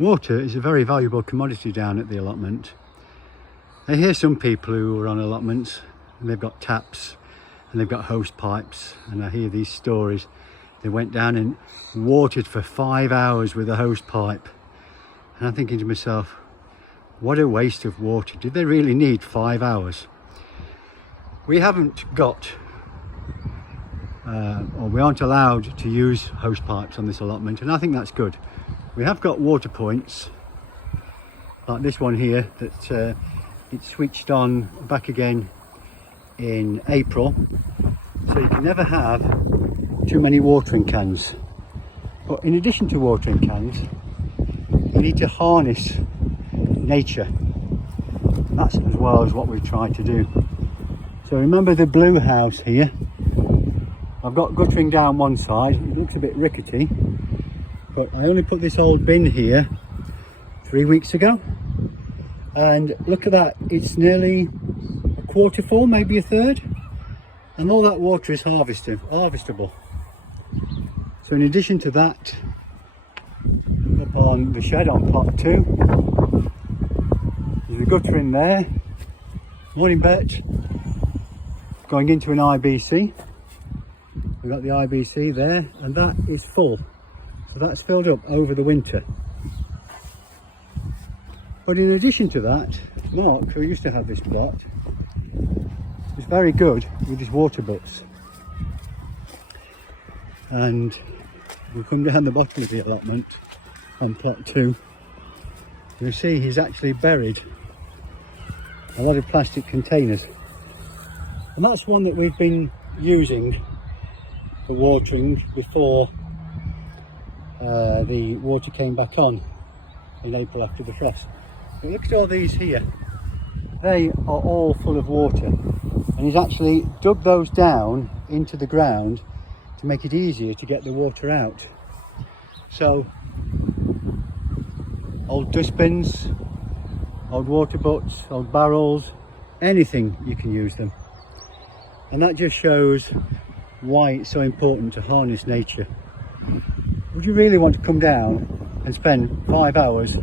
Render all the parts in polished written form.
Water is a very valuable commodity down at the allotment. I hear some people who are on allotments and they've got taps and they've got hose pipes, and I hear these stories. They went down and watered for 5 hours with a hose pipe, and I'm thinking to myself, what a waste of water. Did they really need 5 hours? We haven't got or we aren't allowed to use hose pipes on this allotment, and I think that's good. We have got water points like this one here that it switched on back again in April, so you can never have too many watering cans. But in addition to watering cans, you need to harness nature. That's as well as what we've tried to do. So remember the blue house here? I've got guttering down one side. It looks a bit rickety, but I only put this old bin here 3 weeks ago, and look at that, it's nearly a quarter full, maybe a third, and all that water is harvestable. So in addition to that, up on the shed on plot 2, there's a gutter in there, morning bet, going into an IBC. We've got the IBC there, and that is full. So that's filled up over the winter. But in addition to that, Mark, who used to have this plot, was very good with his water butts. And we'll come down the bottom of the allotment on plot 2. You'll see he's actually buried a lot of plastic containers. And that's one that we've been using for watering before the water came back on in April after the frost. But look at all these here. They are all full of water, and he's actually dug those down into the ground to make it easier to get the water out. So old dustbins, old water butts, old barrels, anything, you can use them. And that just shows why it's so important to harness nature. Would you really want to come down and spend 5 hours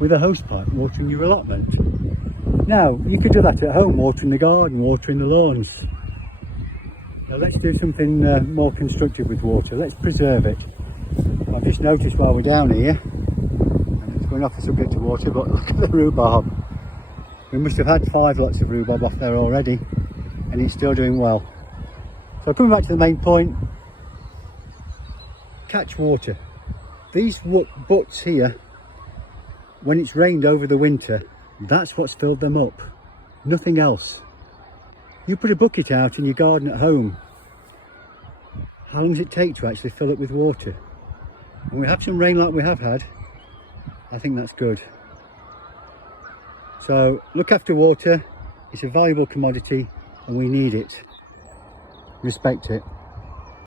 with a hose pipe watering your allotment? Now, you could do that at home, watering the garden, watering the lawns. Now let's do something more constructive with water. Let's preserve it. I've just noticed while we're down here, and it's going off the subject of water, but look at the rhubarb. We must have had 5 lots of rhubarb off there already, and it's still doing well. So coming back to the main point, catch water. These butts here, when it's rained over the winter, that's what's filled them up, nothing else. You put a bucket out in your garden at home, how long does it take to actually fill it with water? When we have some rain like we have had, I think that's good. So look after water, it's a valuable commodity and we need it. Respect it.